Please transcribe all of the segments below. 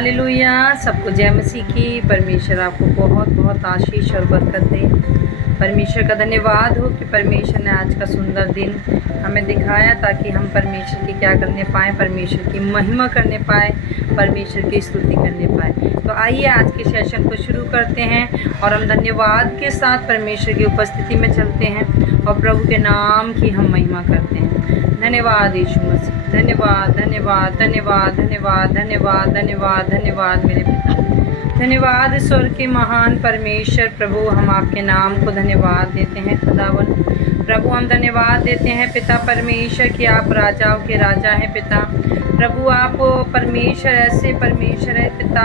Hallelujah. सबको जय मसीह की। परमेश्वर आपको बहुत बहुत आशीष और बरकत दे। परमेश्वर का धन्यवाद हो कि परमेश्वर ने आज का सुंदर दिन हमें दिखाया ताकि हम परमेश्वर की क्या करने पाएँ, परमेश्वर की महिमा करने पाए, परमेश्वर की स्तुति करने पाए। तो आइए आज के सेशन को शुरू करते हैं और हम धन्यवाद के साथ परमेश्वर की उपस्थिति में चलते हैं और प्रभु के नाम की हम महिमा करते हैं। धन्यवाद यीशु मसीह। धन्यवाद धन्यवाद धन्यवाद धन्यवाद धन्यवाद धन्यवाद धन्यवाद मेरे पिता। धन्यवाद स्वर्ग के महान परमेश्वर प्रभु, हम आपके नाम को धन्यवाद देते हैं खुदावन। प्रभु हम धन्यवाद देते हैं पिता परमेश्वर कि आप राजाओं के राजा हैं पिता। प्रभु आप परमेश्वर ऐसे परमेश्वर है पिता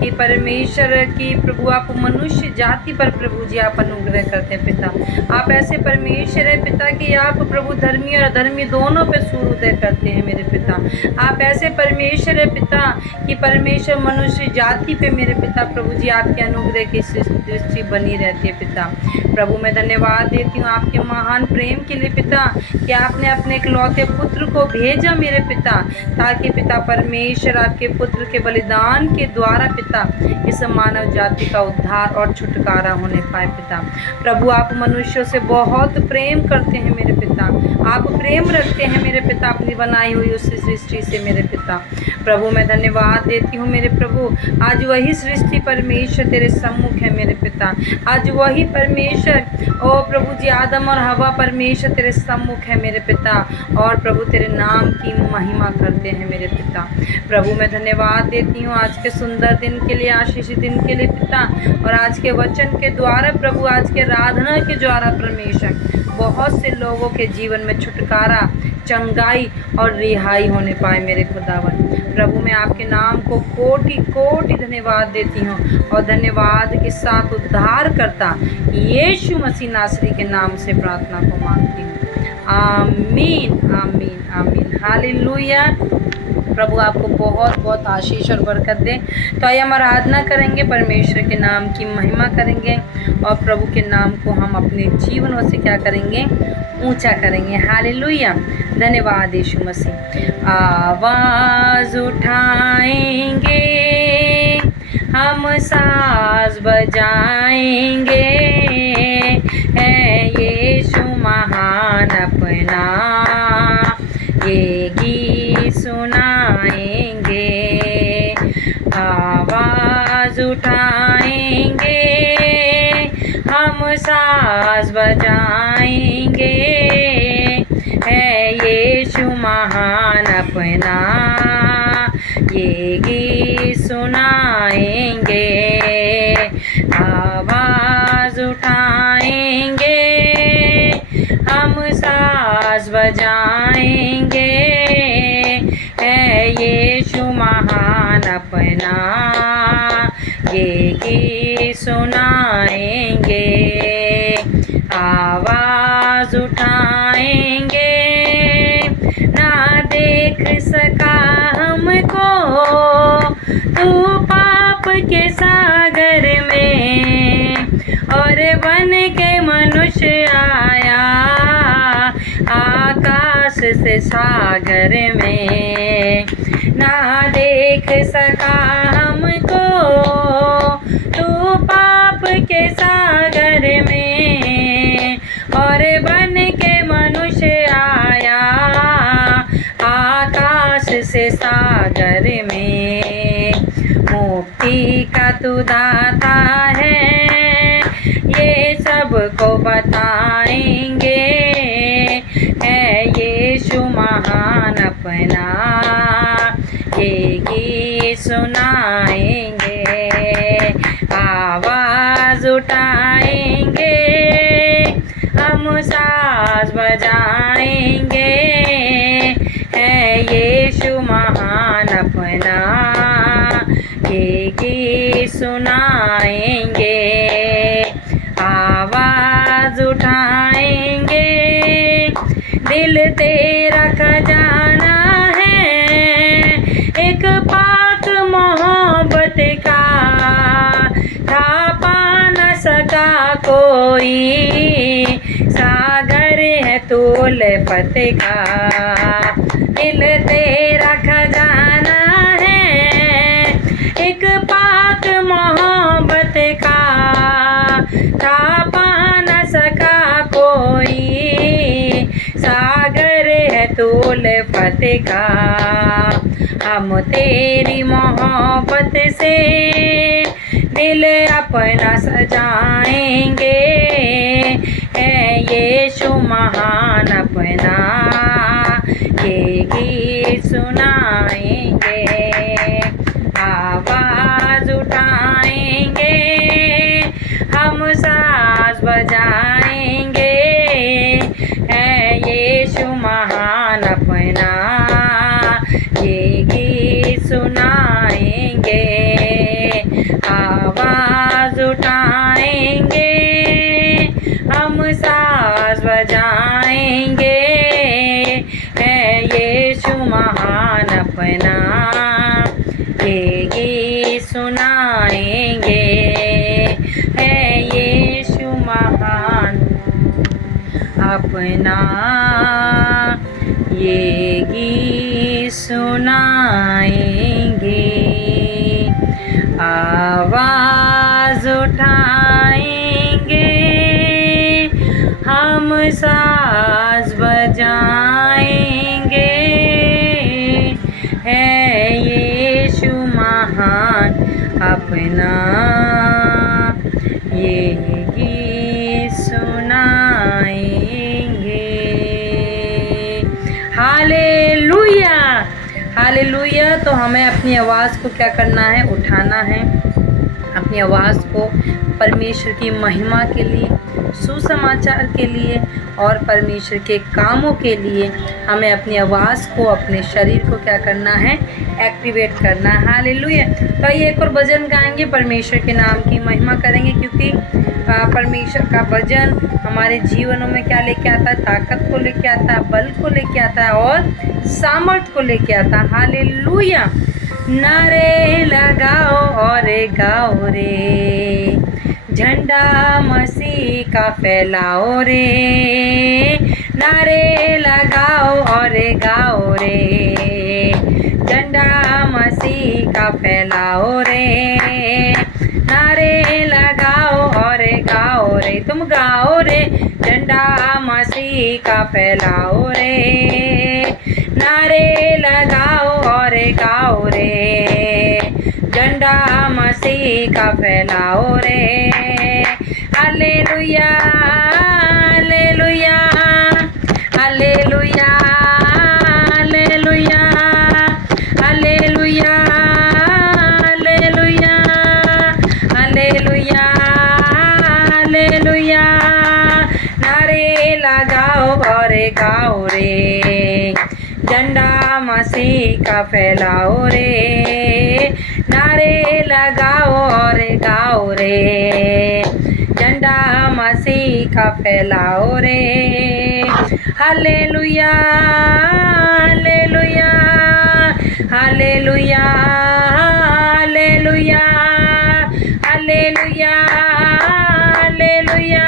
कि परमेश्वर की प्रभु आप मनुष्य जाति पर प्रभु जी आप अनुग्रह करते हैं पिता। आप ऐसे परमेश्वर है पिता कि आप प्रभु धर्मी और अधर्मी दोनों पे सूर्योदय करते हैं मेरे पिता। आप ऐसे परमेश्वर है पिता कि परमेश्वर मनुष्य जाति पे मेरे पिता प्रभु जी आपके अनुग्रह की दृष्टि बनी रहती है पिता। प्रभु मैं धन्यवाद देती हूँ आपके महान प्रेम के लिए पिता कि आपने अपने इकलौते पुत्र को भेजा मेरे पिता, ताकि पिता परमेश्वर आपके पुत्र के बलिदान के द्वारा पिता इस मानव जाति का उद्धार और छुटकारा होने पाए पिता। प्रभु आप मनुष्यों से बहुत प्रेम करते हैं मेरे पिता, आप प्रेम रखते हैं मेरे पिता अपनी बनाई हुई उस सृष्टि से मेरे पिता। प्रभु मैं धन्यवाद देती हूँ मेरे प्रभु, आज वही सृष्टि परमेश्वर तेरे सम्मुख है मेरे पिता। आज वही परमेश्वर ओ प्रभु जी आदम और हवा परमेश्वर तेरे सम्मुख है मेरे पिता और प्रभु तेरे नाम की महिमा करते हैं मेरे पिता। प्रभु मैं धन्यवाद देती हूँ आज के सुंदर दिन के लिए, आशीषित दिन के लिए पिता, और आज के वचन के द्वारा प्रभु आज के आराधना के द्वारा परमेश्वर बहुत से लोगों के जीवन में छुटकारा, चंगाई और रिहाई होने पाए मेरे खुदावन। प्रभु मैं आपके नाम को कोटि कोटि धन्यवाद देती हूँ और धन्यवाद के साथ उद्धार करता यीशु मसीह नासरी के नाम से प्रार्थना को मांगती हूँ। आमीन आमीन आमीन। हालेलुया। प्रभु आपको बहुत बहुत आशीष और बरकत दे। तो आइए हम आराधना करेंगे, परमेश्वर के नाम की महिमा करेंगे और प्रभु के नाम को हम अपने जीवनों से क्या करेंगे, ऊंचा करेंगे। हालेलुया। धन्यवाद यीशु मसीह। आवाज़ उठाएंगे हम, साज बजाएंगे, है यीशु महान अपना ये गीत सुनाएंगे। आवाज़ उठाएंगे हम, साज बजाएंगे, है यीशु महान अपना ये गीत सुनाएंगे। आवाज़ उठाएंगे हम, साज बजाएंगे, है यीशु महान अपना ये गीत सुनाएंगे। आवाज़ उठाएंगे ना देख सका हमको तू पाप के सागर में, और बन के मनुष्य आया आकाश से सागर में। ना देख सका हमको तू पाप के सागर में, और बन के मनुष्य आया आकाश से सागर में। मुक्ति का तू दाता है ये सबको बताएंगे, है यीशु महान अपना ये गीत सुनाएंगे। आवाज़ उठाएंगे हम, साज बजाएंगे, है यीशु महान अपना ये गीत सुनाएंगे। आवाज़ उठाएंगे दिल तेरा खजाना है एक पाक मोहब्बत का, छापा न सका कोई सागर है तूल पत का। दिल तेरा खजाना है मोहब्बत का। हम तेरी मोहब्बत से दिल अपना सजाएंगे, है यीशु महान अपना ये गीत सुनाएंगे। आवाज उठाएंगे, हम साज बजाएंगे, है यीशु महान अपना ये गीत सुनाएंगे। आवाज उठाएंगे, हम साज बजाएंगे, है यीशु महान अपना ये गीत सुनाएंगे, है यीशु महान अपना ये गीत सुनाएंगे। आवाज उठाएंगे, हम साज बजाएंगे, है यीशु महान अपना ये गीत सुनाएंगे। Hallelujah, hallelujah. तो हमें अपनी आवाज़ को क्या करना है, उठाना है। अपनी आवाज़ को परमेश्वर की महिमा के लिए, सुसमाचार के लिए और परमेश्वर के कामों के लिए हमें अपनी आवाज़ को, अपने शरीर को क्या करना है, एक्टिवेट करना है। हालेलुया। तो ये एक और भजन गाएंगे, परमेश्वर के नाम की महिमा करेंगे, क्योंकि परमेश्वर का भजन हमारे जीवनों में क्या लेके आता है, ताकत को लेके आता है, बल को लेके आता है और सामर्थ को लेके आता है। हालेलुया। नारे लगाओ और गाओ रे, झंडा मसीह का फैलाओ रे। नारे लगाओ और गाओ रे, झंडा मसीह का फैलाओ रे। नारे लगाओ और गाओ रे, तुम गाओ रे, झंडा मसीह का फैलाओ रे। नारे लगाओ और गाओ रे, झंडा मसीह का फैलाओ रे। Hallelujah, hallelujah, hallelujah, hallelujah, hallelujah, hallelujah, hallelujah, hallelujah. नारे लगाओ और गाओ रे, झंडा मसीह का फैलाओ रे। नारे लगाओ और गाओ रे, झंडा मसीह का फैलाओ रे। Hallelujah, hallelujah, hallelujah, hallelujah, hallelujah, hallelujah,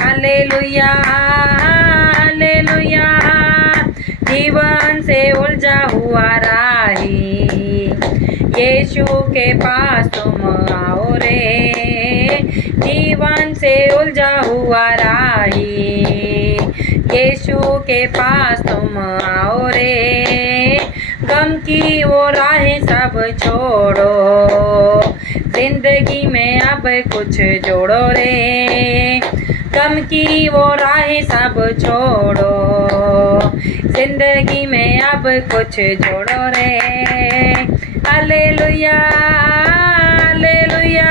hallelujah, hallelujah. जीवन से उलझा हुआ राही, यीशु के पास तुम आओ रे। जीवन से उलझा हुआ राही, यीशु के पास तुम आओ रे। गम की वो राहें सब छोड़ो, जिंदगी में अब कुछ जोड़ो रे। गम की वो राहें सब छोड़ो, जिंदगी में अब कुछ जोड़ो रे। Hallelujah, hallelujah,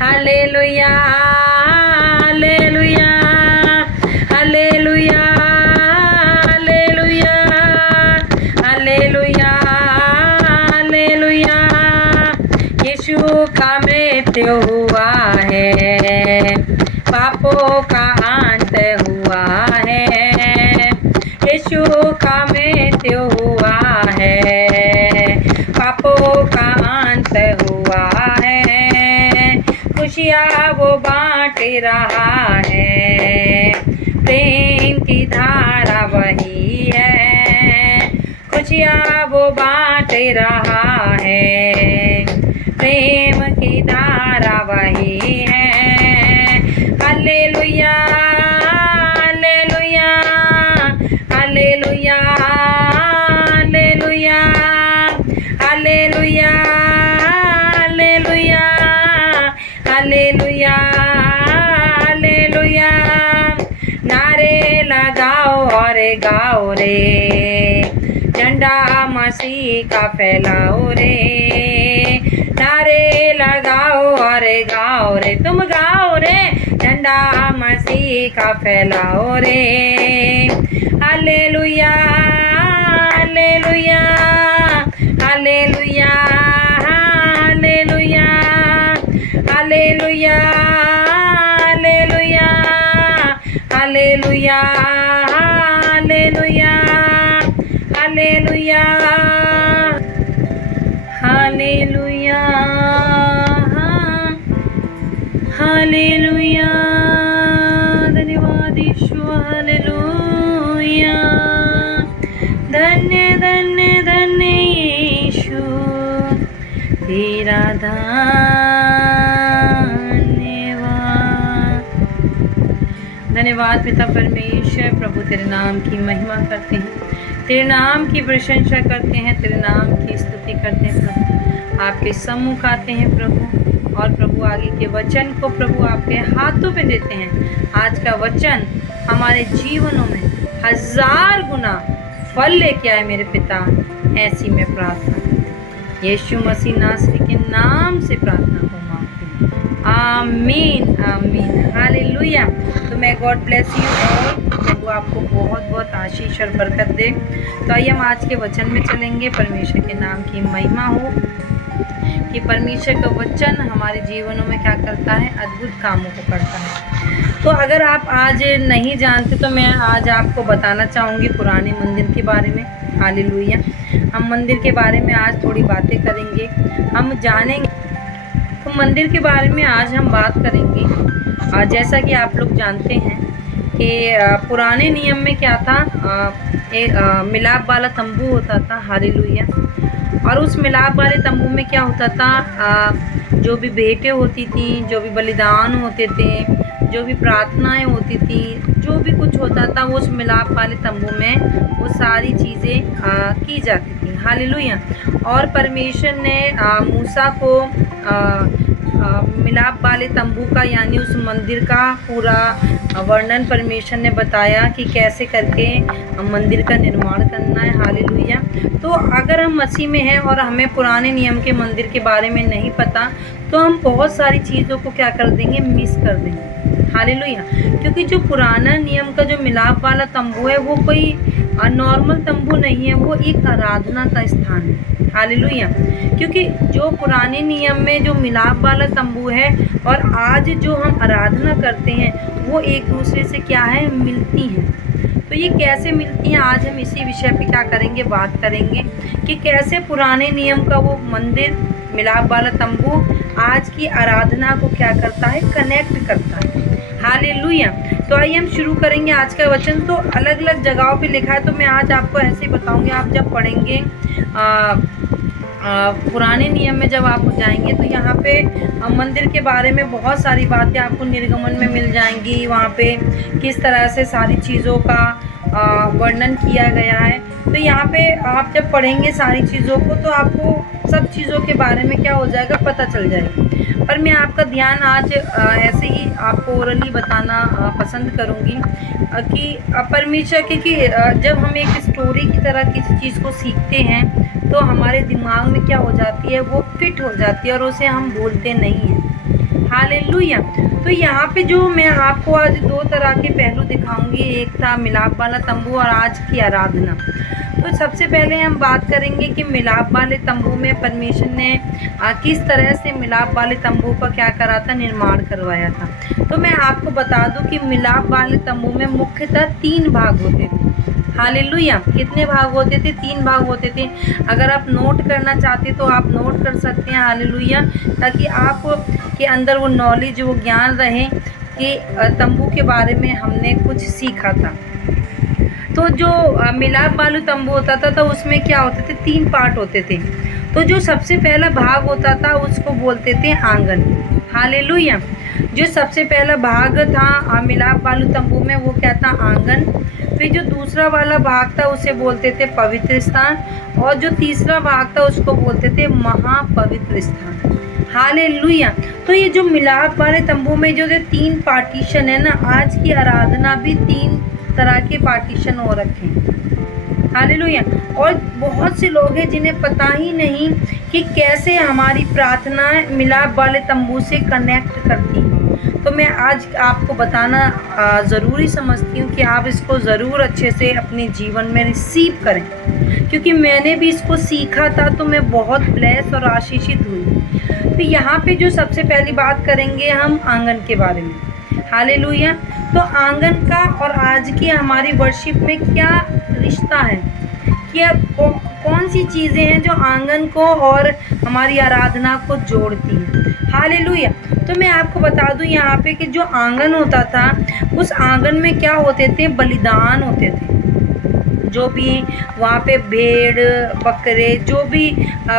hallelujah, hallelujah, hallelujah, hallelujah, hallelujah, hallelujah. यीशु का मृत्यु हुआ है, पापों का अंत हुआ है। यीशु का मृत्यु हुआ है, पापों का अंत हुआ है। खुशियाँ वो बांट रहा है, प्रेम की धारा वही है। खुशियाँ वो बांट रहा है, प्रेम की धारा वही है। हालेलुया, हालेलुया, हालेलुया, गाओ रे, झंडा मसीह का फैलाओ रे, नारे लगाओ और गाओ रे, तुम गाओ रे, झंडा मसीह का फैलाओ रे। Hallelujah hallelujah hallelujah hallelujah hallelujah hallelujah hallelujah hallelujah hallelujah hallelujah hallelujah. धन्यवाद यीशु, हालेलुया। धन्य धन्य धन्य यीशु, तेरा धन्यवाद पिता परमेश्वर। प्रभु तेरे नाम की महिमा करते हैं, तेरे नाम की प्रशंसा करते हैं, तेरे नाम की स्तुति करते हैं प्रभु। आपके सम्मुख आते हैं प्रभु, और प्रभु आगे के वचन को प्रभु आपके हाथों पे देते हैं। आज का वचन हमारे जीवनों में 1000 गुना फल लेके आए मेरे पिता, ऐसी मैं प्रार्थना यीशु मसीह नासरी के नाम से प्रार्थना को मांगती हूँ। आमीन आमीन हालेलुया। तो मैं गॉड ब्लेस यू ऑल। प्रभु आपको बहुत बहुत आशीष और बरकत दे। तो आइए हम आज के वचन में चलेंगे। परमेश्वर के नाम की महिमा हो कि परमेश्वर का वचन हमारे जीवनों में क्या करता है, अद्भुत कामों को करता है। तो अगर आप आज नहीं जानते तो मैं आज आपको बताना चाहूँगी पुराने मंदिर के बारे में। हालेलुया। हम मंदिर के बारे में आज थोड़ी बातें करेंगे, हम जानेंगे। तो मंदिर के बारे में आज हम बात करेंगे। जैसा कि आप लोग जानते हैं कि पुराने नियम में क्या था, मिलाप वाला तंबू होता था। हालेलुया। और उस मिलाप वाले तंबू में क्या होता था, जो भी भेंटें होती थी, जो भी बलिदान होते थे, जो भी प्रार्थनाएं होती थी, जो भी कुछ होता था, वो उस मिलाप वाले तंबू में वो सारी चीज़ें की जाती थी। हालेलुया। और परमेश्वर ने मूसा को मिलाप वाले तंबू का यानी उस मंदिर का पूरा वर्णन परमेश्वर ने बताया कि कैसे करके मंदिर का निर्माण करना है। हालेलुया। तो अगर हम मसीह में हैं और हमें पुराने नियम के मंदिर के बारे में नहीं पता, तो हम बहुत सारी चीज़ों को क्या कर देंगे, मिस कर देंगे। हालेलुया। क्योंकि जो पुराना नियम का जो मिलाप वाला तंबू है वो कोई नॉर्मल तंबू नहीं है, वो एक आराधना का स्थान है। हालेलुया। क्योंकि जो पुराने नियम में जो मिलाप वाला तंबू है और आज जो हम आराधना करते हैं वो एक दूसरे से क्या है, मिलती हैं। तो ये कैसे मिलती हैं, आज हम इसी विषय पे क्या करेंगे, बात करेंगे कि कैसे पुराने नियम का वो मंदिर मिलाप वाला तंबू आज की आराधना को क्या करता है, कनेक्ट करता है। हालेलुया। तो आइए हम शुरू करेंगे आज का वचन। तो अलग अलग जगहों पे लिखा है, तो मैं आज आपको ऐसे ही बताऊंगी। आप जब पढ़ेंगे पुराने नियम में जब आप जाएंगे तो यहाँ पे मंदिर के बारे में बहुत सारी बातें आपको निर्गमन में मिल जाएंगी। वहाँ पे किस तरह से सारी चीज़ों का वर्णन किया गया है। तो यहाँ पे आप जब पढ़ेंगे सारी चीज़ों को तो आपको सब चीज़ों के बारे में क्या हो जाएगा, पता चल जाएगा। पर मैं आपका ध्यान आज ऐसे ही आपको ओरली बताना पसंद करूँगी कि परमेश्वर क्योंकि जब हम एक स्टोरी की तरह किसी चीज़ को सीखते हैं तो हमारे दिमाग में क्या हो जाती है, वो फिट हो जाती है और उसे हम भूलते नहीं हैं। हालेलुया। तो यहाँ पे जो मैं आपको आज 2 तरह के पहलू दिखाऊंगी, एक था मिलाप वाला तंबू और आज की आराधना। तो सबसे पहले हम बात करेंगे कि मिलाप वाले तंबू में परमेश्वर ने किस तरह से मिलाप वाले तंबू का क्या करा था, निर्माण करवाया था। तो मैं आपको बता दूं कि मिलाप वाले तंबू में मुख्यतः 3 भाग होते थे। हालेलुया। कितने भाग होते थे, 3 भाग होते थे। अगर आप नोट करना चाहते तो आप नोट कर सकते हैं। हालेलुया। ताकि आप के अंदर वो नॉलेज, वो ज्ञान रहे कि तंबू के बारे में हमने कुछ सीखा था। तो जो मिलाप वाला तंबू होता था तो उसमें क्या होते थे, 3 पार्ट होते थे। तो जो सबसे पहला भाग होता था उसको बोलते थे आंगन। हालेलुया। जो सबसे पहला भाग था मिलाप वाले तंबू में वो क्या था, आंगन। फिर जो दूसरा वाला भाग था उसे बोलते थे पवित्र स्थान, और जो तीसरा भाग था उसको बोलते थे महापवित्र स्थान। हालेलुया। तो ये जो मिलाप वाले तंबू में जो 3 पार्टीशन है ना, आज की आराधना भी 3 तरह के पार्टीशन हो रखे हैं। हालेलुया। और बहुत से लोग हैं जिन्हें पता ही नहीं कि कैसे हमारी प्रार्थनाएं मिलाप वाले तंबू से कनेक्ट करती हैं। तो मैं आज आपको बताना ज़रूरी समझती हूँ कि आप इसको ज़रूर अच्छे से अपने जीवन में रिसीव करें, क्योंकि मैंने भी इसको सीखा था तो मैं बहुत ब्लेस और आशीषित हुई। तो यहाँ पे जो सबसे पहली बात करेंगे हम आंगन के बारे में। हालेलुया। तो आंगन का और आज की हमारी वर्शिप में क्या रिश्ता है, क्या कौन सी चीज़ें हैं जो आंगन को और हमारी आराधना को जोड़ती हैं। हालेलुया। तो मैं आपको बता दूं यहाँ पे कि जो आंगन होता था, उस आंगन में क्या होते थे, बलिदान होते थे। जो भी वहाँ पे भेड़ बकरे जो भी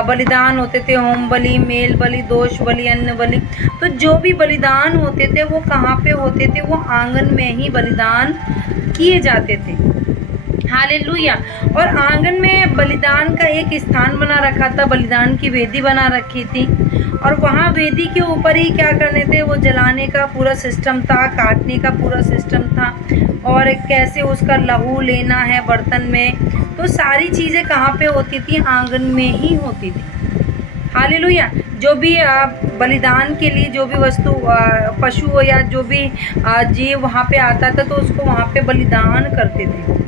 बलिदान होते थे, होम बलि, मेल बलि, दोष बलि, अन्न बलि, तो जो भी बलिदान होते थे वो कहाँ पे होते थे, वो आंगन में ही बलिदान किए जाते थे। हालेलुया। और आंगन में बलिदान का एक स्थान बना रखा था, बलिदान की वेदी बना रखी थी, और वहाँ वेदी के ऊपर ही क्या करने थे, वो जलाने का पूरा सिस्टम था, काटने का पूरा सिस्टम था, और कैसे उसका लहू लेना है बर्तन में, तो सारी चीज़ें कहाँ पे होती थी, आंगन में ही होती थी। हालेलुया। जो भी बलिदान के लिए जो भी वस्तु पशु या जो भी जीव वहाँ पे आता था तो उसको वहाँ पे बलिदान करते थे,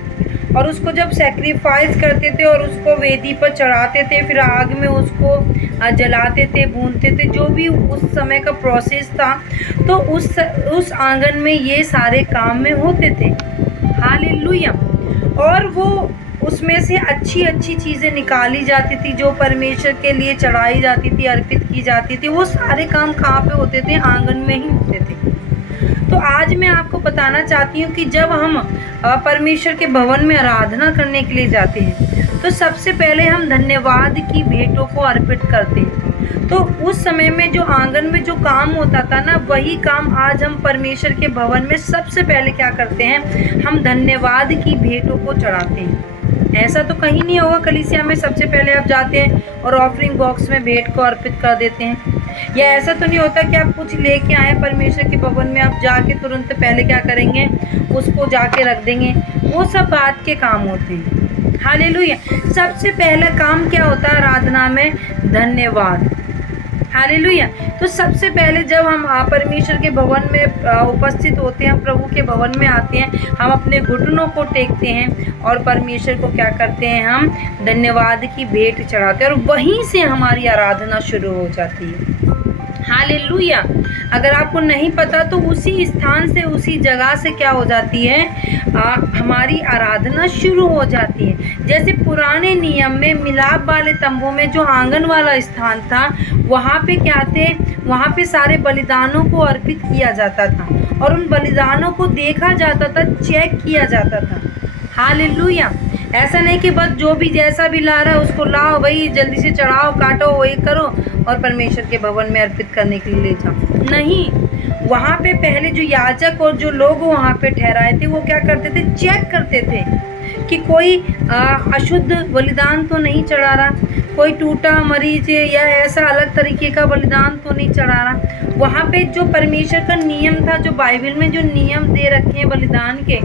और उसको जब सेक्रीफाइस करते थे और उसको वेदी पर चढ़ाते थे, फिर आग में उसको जलाते थे, भूनते थे, जो भी उस समय का प्रोसेस था, तो उस आंगन में ये सारे काम में होते थे। हालेलुया। और वो उसमें से अच्छी अच्छी चीज़ें निकाली जाती थी जो परमेश्वर के लिए चढ़ाई जाती थी, अर्पित की जाती थी। वो सारे काम कहाँ पे होते थे, आंगन में ही होते थे। तो आज मैं आपको बताना चाहती हूँ कि जब हम परमेश्वर के भवन में आराधना करने के लिए जाते हैं तो सबसे पहले हम धन्यवाद की भेंटों को अर्पित करते हैं। तो उस समय में जो आंगन में जो काम होता था ना, वही काम आज हम परमेश्वर के भवन में सबसे पहले क्या करते हैं, हम धन्यवाद की भेंटों को चढ़ाते हैं। ऐसा तो कहीं नहीं होगा कलीसिया में सबसे पहले आप जाते हैं और ऑफरिंग बॉक्स में भेंट को अर्पित कर देते हैं, या ऐसा तो नहीं होता कि आप कुछ लेके आए परमेश्वर के भवन में, आप जाके तुरंत पहले क्या करेंगे, उसको जाके रख देंगे। वो सब बात के काम होते हैं। हालेलुया। सबसे पहला काम क्या होता है आराधना में, धन्यवाद। हालेलुया। तो सबसे पहले जब हम परमेश्वर के भवन में उपस्थित होते हैं, प्रभु के भवन में आते हैं, हम अपने घुटनों को टेकते हैं और परमेश्वर को क्या करते हैं, हम धन्यवाद की भेंट चढ़ाते हैं, और वहीं से हमारी आराधना शुरू हो जाती है। हालेलुया। अगर आपको नहीं पता तो उसी स्थान से, उसी जगह से क्या हो जाती है, हमारी आराधना शुरू हो जाती है। जैसे पुराने नियम में मिलाप वाले तंबू में जो आंगन वाला स्थान था, वहाँ पे क्या थे, वहाँ पे सारे बलिदानों को अर्पित किया जाता था, और उन बलिदानों को देखा जाता था, चेक किया जाता था। हालेलुया। ऐसा नहीं कि बस जो भी जैसा भी ला रहा है उसको लाओ, भाई जल्दी से चढ़ाओ, काटो, वही करो और परमेश्वर के भवन में अर्पित करने के लिए ले जाओ। नहीं, वहाँ पे पहले जो याजक और जो लोग वहाँ पे ठहराए थे वो क्या करते थे, चेक करते थे कि कोई अशुद्ध बलिदान तो नहीं चढ़ा रहा, कोई टूटा मरीज या ऐसा अलग तरीके का बलिदान तो नहीं चढ़ा रहा। वहाँ पे जो परमेश्वर का नियम था, जो बाइबल में जो नियम दे रखे हैं बलिदान के,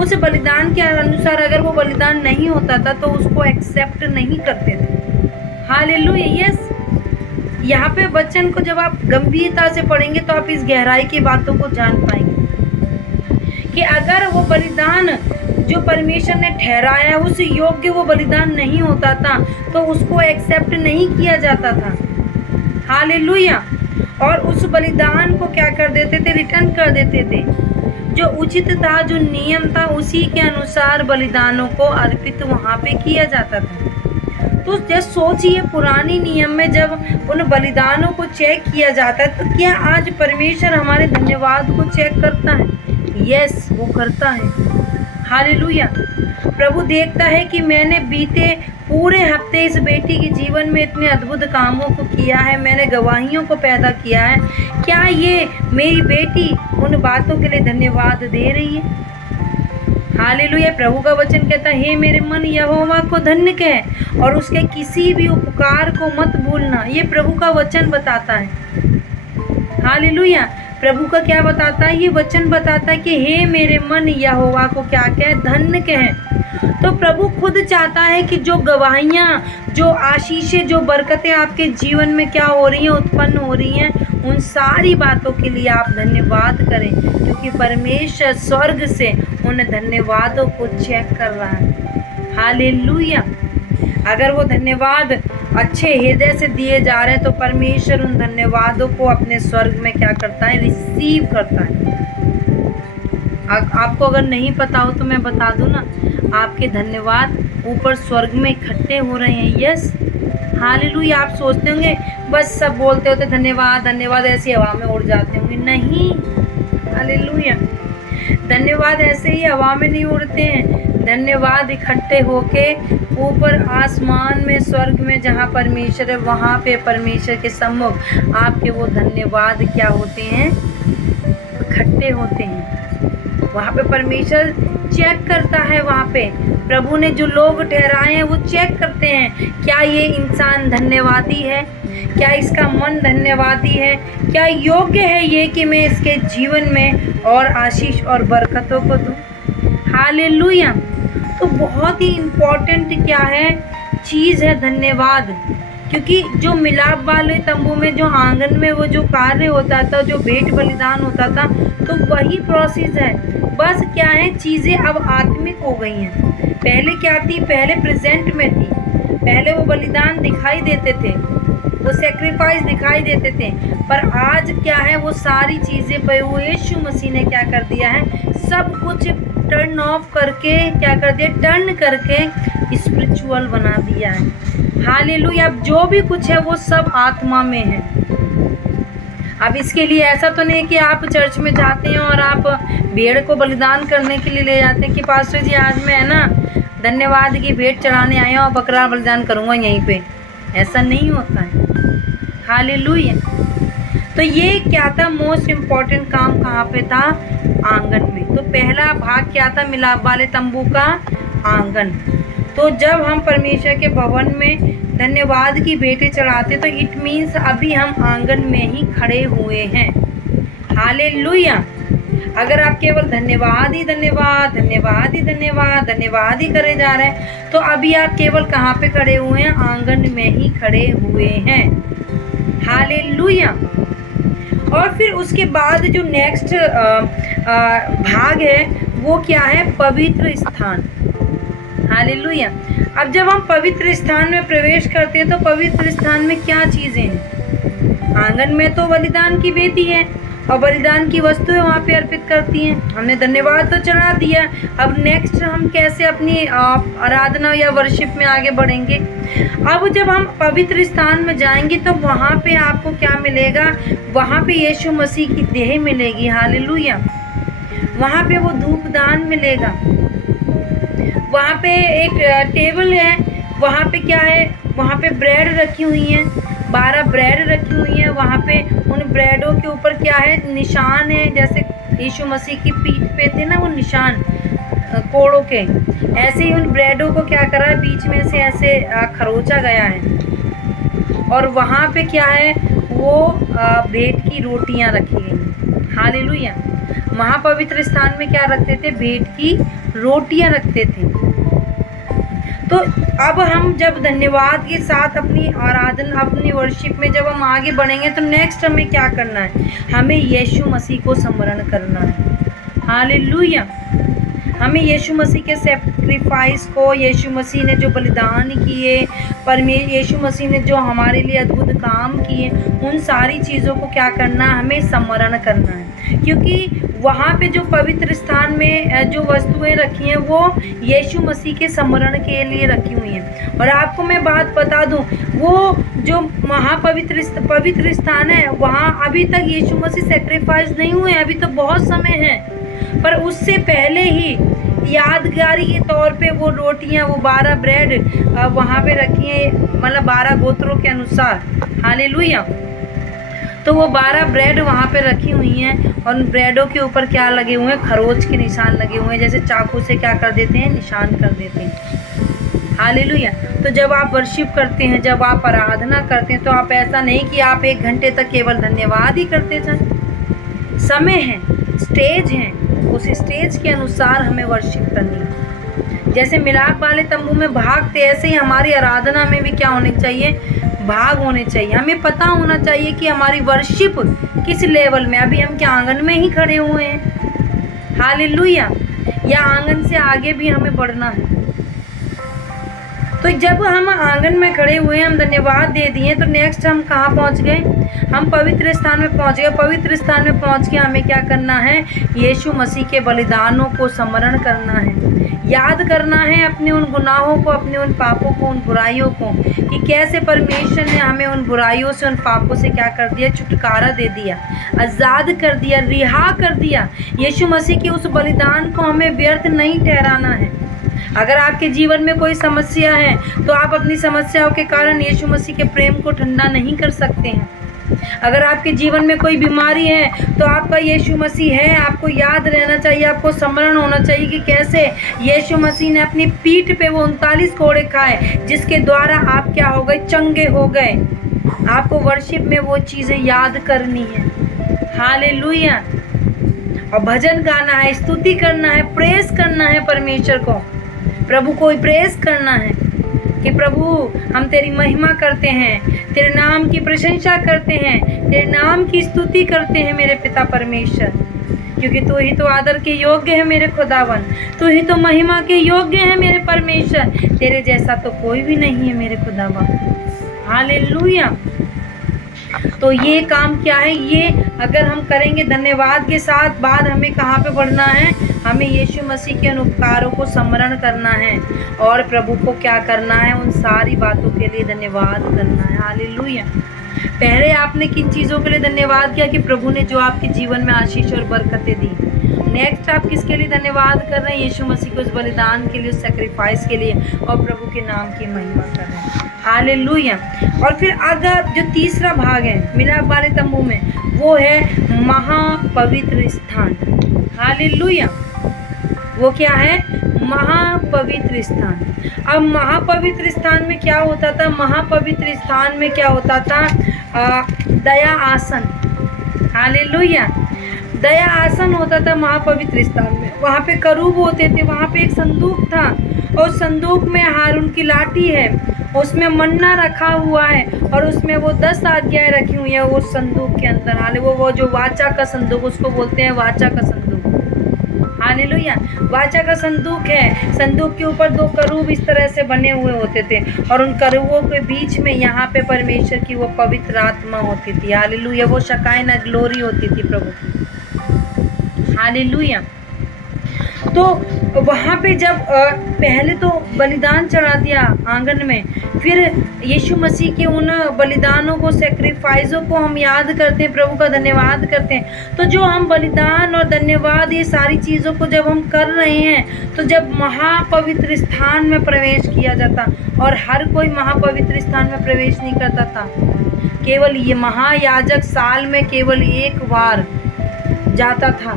उस बलिदान के अनुसार अगर वो बलिदान नहीं होता था तो उसको एक्सेप्ट नहीं करते थे। हालेलुया। यस, यहाँ पे वचन को जब आप गंभीरता से पढ़ेंगे तो आप इस गहराई की बातों को जान पाएंगे कि अगर वो बलिदान जो परमेश्वर ने ठहराया उस योग्य वो बलिदान नहीं होता था तो उसको एक्सेप्ट नहीं किया जाता था। हालेलुया। और उस बलिदान को क्या कर देते थे, रिटर्न कर देते थे। जो उचित था, जो नियम था, उसी के अनुसार बलिदानों को अर्पित वहाँ पे किया जाता था। तो जब सोचिए पुरानी नियम में जब उन बलिदानों को चेक किया जाता है तो क्या आज परमेश्वर हमारे धन्यवाद को चेक करता है? यस, वो करता है। हालेलुया। प्रभु देखता है कि मैंने बीते पूरे हफ्ते इस बेटी के जीवन में इतने अद्भुत कामों को किया है, मैंने गवाहियों को पैदा किया है, क्या ये मेरी बेटी उन बातों के लिए धन्यवाद दे रही है? हालेलुया। प्रभु का वचन कहता है, हे मेरे मन यहोवा को धन्य कह और उसके किसी भी उपकार को मत भूलना। ये प्रभु का वचन बताता है। हालेलुया। प्रभु का क्या बताता है, ये वचन बताता है कि हे मेरे मन यहोवा को क्या कहे, धन्य कहे। तो प्रभु खुद चाहता है कि जो गवाहियाँ, जो आशीषें, जो बरकतें आपके जीवन में क्या हो रही हैं, उत्पन्न हो रही हैं, उन सारी बातों के लिए आप धन्यवाद करें, क्योंकि परमेश्वर स्वर्ग से उन धन्यवादों को चेक कर रहा है। हालेलुया। अगर वो धन्यवाद अच्छे हृदय से दिए जा रहे हैं तो परमेश्वर उन धन्यवादों को अपने स्वर्ग में क्या करता है, रिसीव करता है। आपको अगर नहीं पता हो तो मैं बता दूं ना, आपके धन्यवाद ऊपर स्वर्ग में इकट्ठे हो रहे हैं। Yes, hallelujah. आप सोचते होंगे बस सब बोलते होते धन्यवाद धन्यवाद, ऐसी हवा में उड़ जाते होंगे। नहीं, हालेलुया। धन्यवाद ऐसे ही हवा में नहीं उड़ते हैं। धन्यवाद इकट्ठे होके ऊपर आसमान में, स्वर्ग में जहाँ परमेश्वर है, वहाँ पे परमेश्वर के सम्मुख आपके वो धन्यवाद क्या होते हैं, इकट्ठे होते हैं। वहाँ पे परमेश्वर चेक करता है। वहाँ पे प्रभु ने जो लोग ठहराए हैं वो चेक करते हैं, क्या ये इंसान धन्यवादी है, क्या इसका मन धन्यवादी है, क्या योग्य है ये कि मैं इसके जीवन में और आशीष और बरकतों को दूँ। हालेलुया। तो बहुत ही इम्पोर्टेंट क्या है, चीज़ है धन्यवाद। क्योंकि जो मिलाप वाले तंबू में, जो आंगन में वो जो कार्य होता था, जो भेंट बलिदान होता था, तो वही प्रोसेस है। बस क्या है, चीज़ें अब आत्मिक हो गई हैं। पहले क्या थी, पहले प्रेजेंट में थी। पहले वो बलिदान दिखाई देते थे, वो सेक्रीफाइस दिखाई देते थे, पर आज क्या है, वो सारी चीज़ें पे वो यीशु मसीह ने क्या कर दिया है, सब कुछ टर्न ऑफ करके क्या कर दिया, टर्न करके स्पिरिचुअल बना दिया है। हालेलुया। अब जो भी कुछ है वो सब आत्मा में है। अब इसके लिए ऐसा तो नहीं कि आप चर्च में जाते हैं और आप भेड़ को बलिदान करने के लिए ले जाते हैं कि पास्टर जी आज मैं है ना धन्यवाद की भेंट चढ़ाने आया और बकरा बलिदान करूँगा यहीं पे। ऐसा नहीं होता है। हालेलुया। तो ये क्या था, मोस्ट इम्पॉर्टेंट काम कहाँ पे था, आंगन में। तो पहला भाग क्या था, मिलाप वाले तंबू का आंगन। तो जब हम परमेश्वर के भवन में धन्यवाद की भेंटें चढ़ाते तो इट मीन्स अभी हम आंगन में ही खड़े हुए हैं। हालेलुया। अगर आप केवल धन्यवाद ही धन्यवाद धन्यवाद ही धन्यवाद धन्यवाद ही करे जा रहे हैं तो अभी आप केवल कहाँ पे खड़े हुए हैं, आंगन में ही खड़े हुए हैं। हालेलुया। और फिर उसके बाद जो नेक्स्ट भाग है वो क्या है, पवित्र स्थान। हालेलुया। अब जब हम पवित्र स्थान में प्रवेश करते हैं तो पवित्र स्थान में क्या चीज़ें हैं, आंगन में तो बलिदान की वेदी है और बलिदान की वस्तुएं वहाँ पे अर्पित करती हैं। हमने धन्यवाद तो चढ़ा दिया, अब नेक्स्ट हम कैसे अपनी आराधना या वर्शिप में आगे बढ़ेंगे। अब जब हम पवित्र स्थान में जाएंगे तो वहाँ पे आपको क्या मिलेगा, वहाँ पे यीशु मसीह की देह मिलेगी। हालेलुया। वहाँ पे वो धूपदान मिलेगा। वहाँ पे एक टेबल है, वहाँ पे क्या है, वहाँ पे ब्रेड रखी हुई हैं, 12 ब्रेड रखी हुई हैं। वहाँ पे उन ब्रेडों के ऊपर क्या है, निशान है, जैसे यीशु मसीह की पीठ पे थे ना वो निशान कोड़ों के, ऐसे ही उन ब्रेडों को क्या करा है, बीच में से ऐसे खरोचा गया है। और वहाँ पे क्या है, वो भेंट की रोटियाँ रखी गई। हालेलुया। महापवित्र स्थान में क्या रखते थे, भेंट की रोटियां रखते थे। तो अब हम जब धन्यवाद के साथ अपनी आराधना, अपनी वर्शिप में जब हम आगे बढ़ेंगे तो नेक्स्ट हमें क्या करना है, हमें यीशु मसीह को स्मरण करना है। हालेलुया। हमें यीशु मसीह के सेक्रीफाइस को, यीशु मसीह ने जो बलिदान किए, यीशु मसीह ने जो हमारे लिए अद्भुत काम किए, उन सारी चीज़ों को क्या करना, हमें स्मरण करना है। क्योंकि वहाँ पे जो पवित्र स्थान में जो वस्तुएं रखी हैं वो यीशु मसीह के स्मरण के लिए रखी हुई हैं। और आपको मैं बात बता दूं, वो जो पवित्र स्थान है वहाँ अभी तक यीशु मसीह सेक्रीफाइस नहीं हुए, अभी तो बहुत समय है। पर उससे पहले ही यादगारी के तौर पे वो रोटियां, वो 12 ब्रेड वहाँ पे रखी हैं, मतलब 12 गोत्रों के अनुसार। हालेलुया। तो वो 12 ब्रेड वहाँ पे रखी हुई हैं और उन ब्रेडों के ऊपर क्या लगे हुए हैं, खरोच के निशान लगे हुए हैं, जैसे चाकू से क्या कर देते हैं, निशान कर देते हैं। हालेलुया। तो जब आप वर्शिप करते हैं, जब आप आराधना करते हैं तो आप ऐसा नहीं कि आप 1 घंटे तक केवल धन्यवाद ही करते जाएं। समय है, स्टेज है, उस स्टेज के अनुसार हमें वर्शिप करनी है। जैसे मिलाप वाले तंबू में भाग थे, ऐसे ही हमारी आराधना में भी क्या होने चाहिए, भाग होने चाहिए। हमें पता होना चाहिए कि हमारी वर्शिप किस लेवल में। अभी हम क्या आंगन में ही खड़े हुए हैं, हालेलुया, या आंगन से आगे भी हमें बढ़ना है। तो जब हम आंगन में खड़े हुए, हम धन्यवाद दे दिए, तो नेक्स्ट हम कहाँ पहुँच गए, हम पवित्र स्थान में पहुँच गए। पवित्र स्थान में पहुँच के हमें क्या करना है, यीशु मसीह के बलिदानों को स्मरण करना है, याद करना है अपने उन गुनाहों को, अपने उन पापों को, उन बुराइयों को, कि कैसे परमेश्वर ने हमें उन बुराइयों से, उन पापों से क्या कर दिया, छुटकारा दे दिया, आज़ाद कर दिया, रिहा कर दिया। यीशु मसीह के उस बलिदान को हमें व्यर्थ नहीं ठहराना है। अगर आपके जीवन में कोई समस्या है तो आप अपनी समस्याओं के कारण यीशु मसीह के प्रेम को ठंडा नहीं कर सकते हैं। अगर आपके जीवन में कोई बीमारी है तो आपका यीशु मसीह है, आपको याद रहना चाहिए, आपको स्मरण होना चाहिए कि कैसे यीशु मसीह ने अपनी पीठ पे वो 39 कोड़े खाए, जिसके द्वारा आप क्या हो गए, चंगे हो गए। आपको वर्शिप में वो चीज़ें याद करनी है, हालेलुया। और भजन गाना है, स्तुति करना है, प्रेस करना है, परमेश्वर को, प्रभु को प्रेस करना है कि प्रभु हम तेरी महिमा करते हैं, तेरे नाम की प्रशंसा करते हैं, तेरे नाम की स्तुति करते हैं मेरे पिता परमेश्वर, क्योंकि तू ही तो आदर के योग्य है मेरे खुदावन, तू ही तो महिमा के योग्य है मेरे परमेश्वर, तेरे जैसा तो कोई भी नहीं है मेरे खुदावन, हालेलुया। तो ये काम क्या है, ये अगर हम करेंगे धन्यवाद के साथ, बाद हमें कहाँ पे बढ़ना है, हमें यीशु मसीह के उपकारों को स्मरण करना है और प्रभु को क्या करना है, उन सारी बातों के लिए धन्यवाद करना है, हालेलुया। पहले आपने किन चीज़ों के लिए धन्यवाद किया, कि प्रभु ने जो आपके जीवन में आशीष और बरकतें दी। नेक्स्ट आप किसके लिए धन्यवाद कर रहे हैं, यीशु मसीह के उस बलिदान के लिए, उस सैक्रिफाइस के लिए, और प्रभु के नाम की महिमा कर रहे हैं, हालेलुया। और फिर अगर जो तीसरा भाग है मिलाप वाले तंबू में, वो है महापवित्र स्थान, हालेलुया। वो क्या है, महापवित्र स्थान। अब महापवित्र स्थान में क्या होता था, महापवित्र स्थान में क्या होता था, दया आसन, हालेलुया, दया आसन होता था महापवित्र स्थान में। वहाँ पे करूब होते थे, वहाँ पे एक संदूक था, और संदूक में हारून की लाठी है, उसमें मन्ना रखा हुआ है, और उसमें वो 10 आज्ञाएं रखी हुई हैं उस संदूक के अंदर, हाले वो जो वाचा का संदूक, उसको बोलते हैं वाचा का संदूक, हालेलुया। वाचा का संदूक है, संदूक के ऊपर 2 करूब इस तरह से बने हुए होते थे, और उन करूबों के बीच में यहाँ पे परमेश्वर की वो पवित्र आत्मा होती थी, हालेलुया। वो शकाइना ग्लोरी होती थी प्रभु की, हालेलुया। तो वहाँ पे जब पहले तो बलिदान चढ़ा दिया आंगन में, फिर यीशु मसीह के उन बलिदानों को, सैक्रिफाइसों को हम याद करते हैं, प्रभु का धन्यवाद करते हैं। तो जो हम बलिदान और धन्यवाद, ये सारी चीज़ों को जब हम कर रहे हैं, तो जब महापवित्र स्थान में प्रवेश किया जाता, और हर कोई महापवित्र स्थान में प्रवेश नहीं करता था, केवल ये महायाजक साल में केवल एक बार जाता था,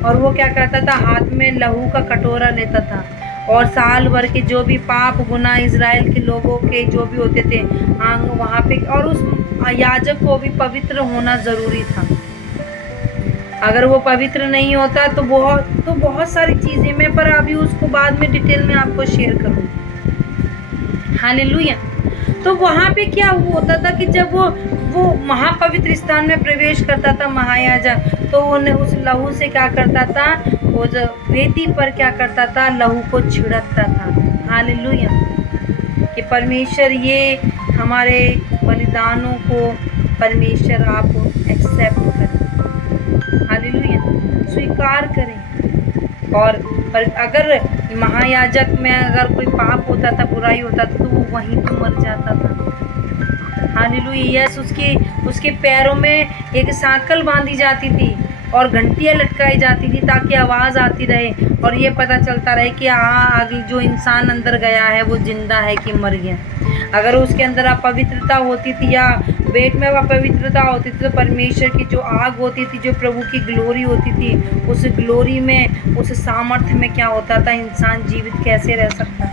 और वो क्या करता था, हाथ में लहू का कटोरा लेता था, और साल भर के जो भी पाप गुनाह इज़राइल के लोगों के जो भी होते थे वहाँ पे, और उस याजक को भी पवित्र होना ज़रूरी था। अगर वो पवित्र नहीं होता तो बहुत सारी चीज़ें, मैं पर अभी उसको बाद में डिटेल में आपको शेयर करूँ, हालेलुया। तो वहाँ पे क्या होता था कि जब वो महापवित्र स्थान में प्रवेश करता था महायाजक, तो उन्हें उस लहू से क्या करता था, वो जो वेदी पर क्या करता था, लहू को छिड़कता था, हालेलुया, कि परमेश्वर ये हमारे बलिदानों को परमेश्वर आप एक्सेप्ट करें, हालेलुया, स्वीकार करें। और अगर महायाजक में अगर कोई पाप होता था, बुराई होता था, तो वो वहीं पर मर जाता था, हालेलुया। यस, उसके पैरों में एक सांकल बांधी जाती थी और घंटियाँ लटकाई जाती थी, ताकि आवाज़ आती रहे और ये पता चलता रहे कि हाँ, आगे जो इंसान अंदर गया है वो जिंदा है कि मर गया। अगर उसके अंदर अपवित्रता होती थी या पेट में अपवित्रता होती थी, तो परमेश्वर की जो आग होती थी, जो प्रभु की ग्लोरी होती थी, उस ग्लोरी में, उस सामर्थ्य में क्या होता था, इंसान जीवित कैसे रह सकता,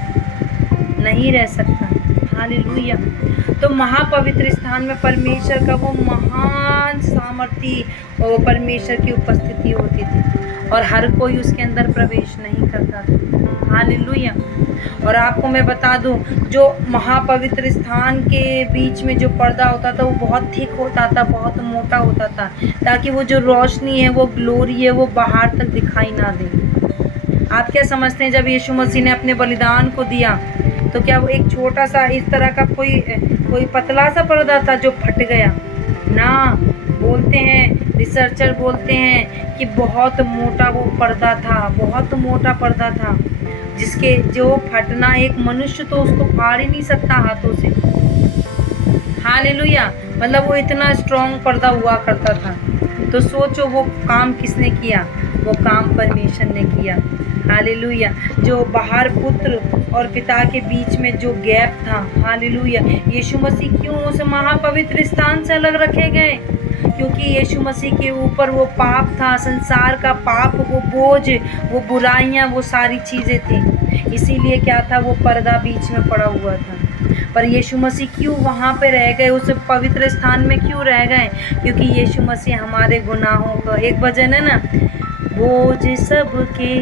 नहीं रह सकता, हालेलुया। तो महापवित्र स्थान में परमेश्वर का वो महान सामर्थ्य और परमेश्वर की उपस्थिति होती थी और हर कोई उसके अंदर प्रवेश नहीं करता था। हालेलुया। और आपको मैं बता दूं, जो महापवित्र स्थान के बीच में जो पर्दा होता था वो बहुत थिक होता था, बहुत मोटा होता था, ताकि वो जो रोशनी है, वो ग्लोरी है, वो बाहर तक दिखाई ना दे। आप क्या समझते हैं, जब यीशु मसीह ने अपने बलिदान को दिया तो क्या वो एक छोटा सा इस तरह का कोई पतला सा पर्दा था जो फट गया? ना, बोलते हैं, रिसर्चर बोलते हैं कि बहुत मोटा वो पर्दा था, बहुत मोटा पर्दा था, जिसके जो फटना एक मनुष्य तो उसको फाड़ ही नहीं सकता हाथों से। हालेलुया। मतलब वो इतना स्ट्रॉन्ग पर्दा हुआ करता था। तो सोचो वो काम किसने किया? वो काम परमेश्वर ने किया। हालेलुया। जो बाहर पुत्र और पिता के बीच में जो गैप था, हालेलुया, यीशु मसीह क्यों उस महापवित्र स्थान से अलग रखे गए? क्योंकि यीशु मसीह के ऊपर वो पाप था, संसार का पाप, वो बोझ, वो बुराइयां, वो सारी चीज़ें थी। इसीलिए क्या था, वो पर्दा बीच में पड़ा हुआ था। पर यीशु मसीह क्यों वहाँ पे रह गए, उस पवित्र स्थान में क्यों रह गए? क्योंकि यीशु मसीह हमारे गुनाहों का, एक भजन है ना, बोझ सबके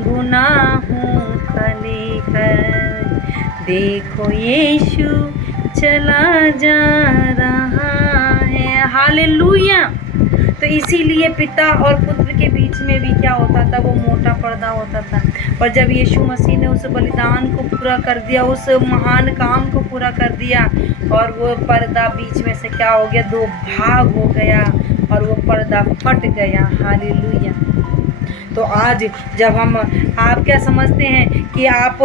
गुनाहों का लेकर देखो यीशु चला जा रहा है। हालेलुया। तो इसीलिए पिता और पुत्र के बीच में भी क्या होता था, वो मोटा पर्दा होता था। पर जब यीशु मसीह ने उस बलिदान को पूरा कर दिया, उस महान काम को पूरा कर दिया, और वो पर्दा बीच में से क्या हो गया, दो भाग हो गया और वो पर्दा फट गया। हालेलुया। तो आज जब आप क्या समझते हैं कि आप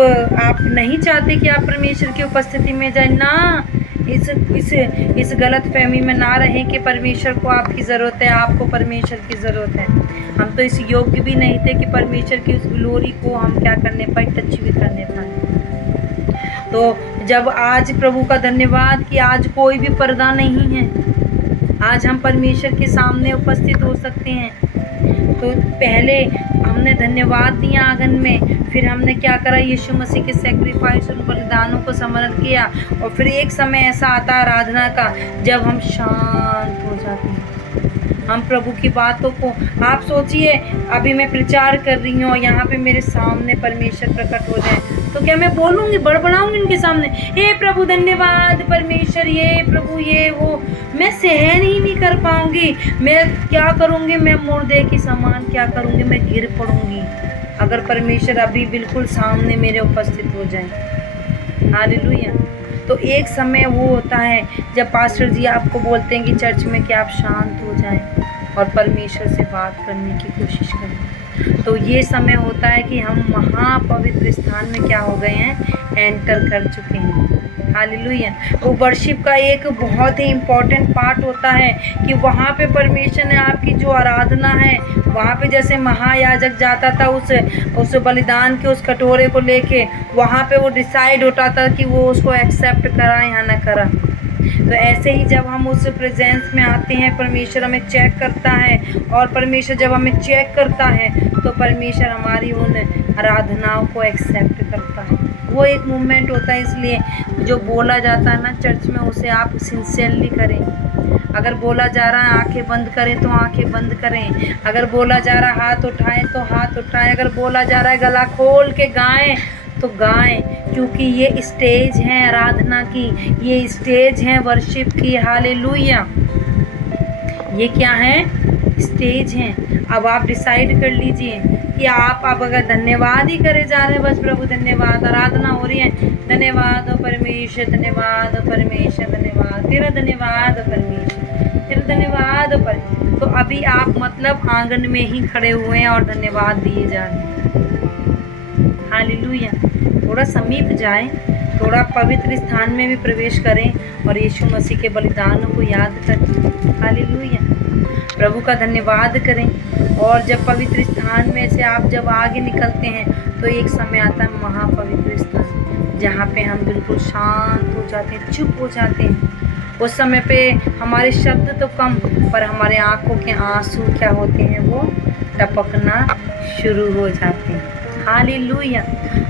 नहीं चाहते कि आप परमेश्वर की उपस्थिति में जाए ना, इस गलत फहमी में ना रहें कि परमेश्वर को आपकी ज़रूरत है, आपको परमेश्वर की ज़रूरत है। हम तो इस योग्य भी नहीं थे कि परमेश्वर की उस ग्लोरी को हम क्या करने पाए, टच भी करने पाए। तो जब आज प्रभु का धन्यवाद कि आज कोई भी पर्दा नहीं है, आज हम परमेश्वर के सामने उपस्थित हो सकते हैं। तो पहले हमने धन्यवाद दिया आंगन में, फिर हमने क्या करा, यीशु मसीह के सैक्रिफाइस और बलिदानों को स्मरण किया, और फिर एक समय ऐसा आता है आराधना का जब हम शांत हो जाते हैं, हम प्रभु की बातों को, आप सोचिए अभी मैं प्रचार कर रही हूँ, यहाँ पे मेरे सामने परमेश्वर प्रकट हो जाए, तो क्या मैं बोलूँगी, बड़बड़ाऊँगी इनके सामने, हे प्रभु धन्यवाद परमेश्वर, ये प्रभु ये वो? मैं सहन ही नहीं कर पाऊँगी। मैं क्या करूँगी, मैं मुर्दे की समान क्या करूँगी, मैं गिर पड़ूँगी अगर परमेश्वर अभी बिल्कुल सामने मेरे उपस्थित हो जाए। हालेलुया। तो एक समय वो होता है जब पास्टर जी आपको बोलते हैं कि चर्च में कि आप शांत हो जाएं और परमेश्वर से बात करने की कोशिश करें। तो ये समय होता है कि हम महापवित्र स्थान में क्या हो गए हैं, एंटर कर चुके हैं। हालेलुया। वो वर्शिप का एक बहुत ही इम्पोर्टेंट पार्ट होता है कि वहाँ पे परमेश्वर ने आपकी जो आराधना है, वहाँ पे जैसे महायाजक जाता था उस बलिदान के उस कटोरे को लेके, वहाँ पे वो डिसाइड होता था कि वो उसको एक्सेप्ट करा या ना करा। तो ऐसे ही जब हम उस प्रेजेंस में आते हैं, परमेश्वर हमें चेक करता है, और परमेश्वर जब हमें चेक करता है तो परमेश्वर हमारी उन आराधनाओं को एक्सेप्ट करता है। वो एक मूवमेंट होता है। इसलिए जो बोला जाता है ना चर्च में, उसे आप सिंसियरली करें। अगर बोला जा रहा है आंखें बंद करें तो आंखें बंद करें, अगर बोला जा रहा है हाथ उठाएं तो हाथ उठाएं, अगर बोला जा रहा है गला खोल के गाएं तो गाएं, क्योंकि ये स्टेज है आराधना की, ये स्टेज है वर्शिप की। हालेलुया। ये क्या है, स्टेज है। अब आप डिसाइड कर लीजिए कि आप अब अगर धन्यवाद ही करे जा रहे हैं, बस प्रभु धन्यवाद, आराधना हो रही है, धन्यवाद हो परमेश्वर, धन्यवाद हो परमेश्वर, धन्यवाद तेरा, धन्यवाद हो परमेश्वर तेरा, धन्यवाद हो परमेश्वर, तो अभी आप मतलब आंगन में ही खड़े हुए हैं और धन्यवाद दिए जा रहे हैं। हालेलुया। थोड़ा समीप जाएं, थोड़ा पवित्र स्थान में भी प्रवेश करें और यीशु मसीह के बलिदानों को याद करें। हालेलुया। प्रभु का धन्यवाद करें। और जब पवित्र स्थान में से आप जब आगे निकलते हैं तो एक समय आता है महापवित्र स्थान, जहाँ पे हम बिल्कुल शांत हो जाते हैं, चुप हो जाते हैं। उस समय पे हमारे शब्द तो कम, पर हमारे आंखों के आंसू क्या होते हैं, वो टपकना शुरू हो जाते हैं। हालेलुया।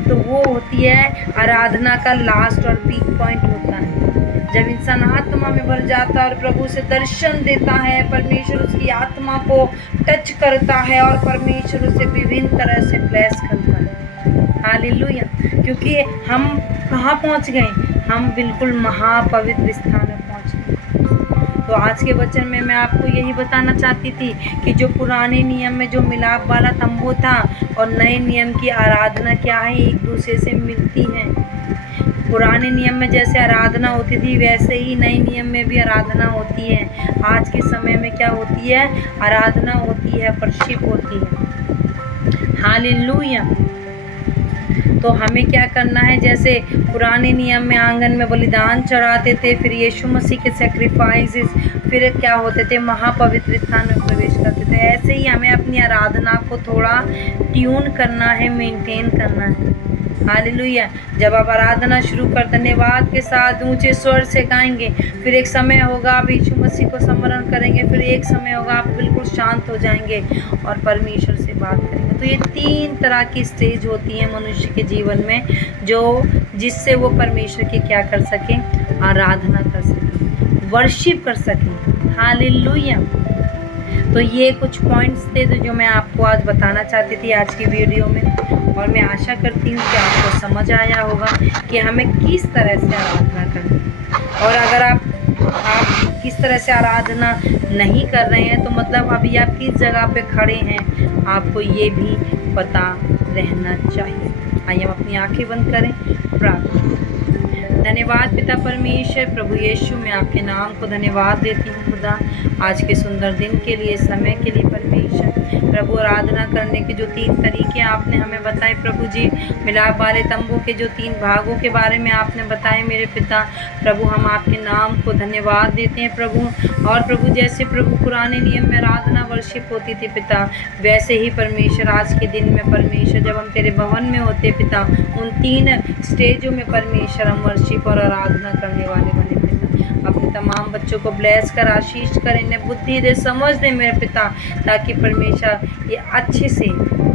तो वो होती है आराधना का लास्ट और पीक पॉइंट होता है, जब इंसान आत्मा में भर जाता है और प्रभु से दर्शन देता है, परमेश्वर उसकी आत्मा को टच करता है और परमेश्वर उसे विभिन्न तरह से ब्लेस करता है। हालेलुया। क्योंकि हम कहाँ पहुँच गए, हम बिल्कुल महापवित्र स्थान में पहुँच गए। तो आज के वचन में मैं आपको यही बताना चाहती थी कि जो पुराने नियम में जो मिलाप वाला तंबू था और नए नियम की आराधना क्या है, एक दूसरे से मिलती है। पुराने नियम में जैसे आराधना होती थी वैसे ही नए नियम में भी आराधना होती है। आज के समय में क्या होती है, आराधना होती है, वर्शिप होती है। हालेलुया। तो हमें क्या करना है, जैसे पुराने नियम में आंगन में बलिदान चढ़ाते थे, फिर यीशु मसीह के सेक्रीफाइसेस, फिर क्या होते थे, महापवित्र स्थान में प्रवेश करते थे। ऐसे ही हमें अपनी आराधना को थोड़ा ट्यून करना है, मेंटेन करना है। हालेलुया। जब आप आराधना शुरू कर धन्यवाद के साथ ऊंचे स्वर से गाएंगे, फिर एक समय होगा आप यीशु मसीह को स्मरण करेंगे, फिर एक समय होगा आप बिल्कुल शांत हो जाएंगे और परमेश्वर से बात करेंगे। तो ये 3 तरह की स्टेज होती है मनुष्य के जीवन में, जो जिससे वो परमेश्वर की क्या कर सके, आराधना कर सके, वर्शिप कर सके। हालेलुया। तो ये कुछ पॉइंट्स थे जो मैं आपको आज बताना चाहती थी आज की वीडियो में, और मैं आशा करती हूँ कि आपको समझ आया होगा कि हमें किस तरह से आराधना करनी है। और अगर आप किस तरह से आराधना नहीं कर रहे हैं तो मतलब अभी आप किस जगह पे खड़े हैं, आपको ये भी पता रहना चाहिए। आइए हम अपनी आंखें बंद करें, प्रार्थना। धन्यवाद पिता परमेश्वर, प्रभु यीशु, मैं आपके नाम को धन्यवाद देती हूँ खुदा, आज के सुंदर दिन के लिए, समय के लिए परमेश्वर। प्रभु आराधना करने के जो 3 तरीके आपने हमें बताए प्रभु जी, मिलाप वाले तंबू के जो 3 भागों के बारे में आपने बताए मेरे पिता, प्रभु हम आपके नाम को धन्यवाद देते हैं प्रभु। और प्रभु जैसे प्रभु पुराने नियम में आराधना वर्शिप होती थी पिता, वैसे ही परमेश्वर आज के दिन में परमेश्वर जब हम तेरे भवन में होते पिता, उन 3 स्टेजों में परमेश्वर हम वर्शिप और आराधना करने वाले बने पिता। अपने तमाम बच्चों को ब्लेस कर, आशीष कर, इन्हें बुद्धि दे, समझ दे मेरे पिता, ताकि परमेश्वर ये अच्छे से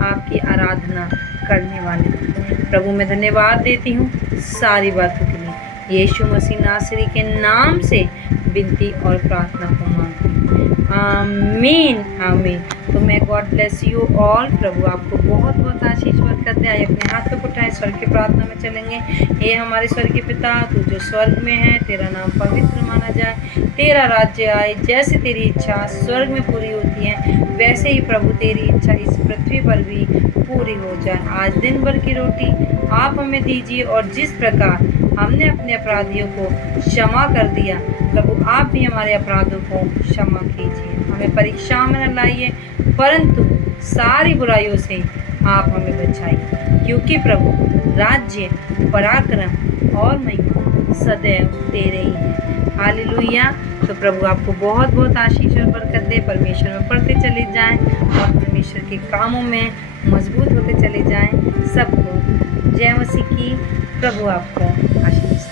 आपकी आराधना करने वाले बने। प्रभु मैं धन्यवाद देती हूँ सारी बातों के लिए, यीशु मसीह नासरी के नाम से विनती और प्रार्थना को मांगती हूँ, आमीन आमीन। तो मैं गॉड ब्लेस यू ऑल। प्रभु आपको बहुत बहुत आशीष बरकत दे। आइए अपने हाथों को उठाएं, स्वर्ग की प्रार्थना में चलेंगे। हे हमारे स्वर्गीय पिता, तू जो स्वर्ग में है, तेरा नाम पवित्र माना जाए, तेरा राज्य आए, जैसे तेरी इच्छा स्वर्ग में पूरी होती है वैसे ही प्रभु तेरी इच्छा इस पृथ्वी पर भी पूरी हो जाए। आज दिन भर की रोटी आप हमें दीजिए, और जिस प्रकार हमने अपने अपराधियों को क्षमा कर दिया, प्रभु आप भी हमारे अपराधों को क्षमा कीजिए। हमें परीक्षा में न लाइए, परंतु सारी बुराइयों से आप हमें बचाइए, क्योंकि प्रभु राज्य, पराक्रम और महिमा सदैव तेरे ही है। हालेलुया। तो प्रभु आपको बहुत बहुत आशीष और बरकत दे। परमेश्वर में पढ़ते चले जाएं और परमेश्वर के कामों में मजबूत होते चले जाएं। सबको जय मसीह की। प्रभु आपको आशीष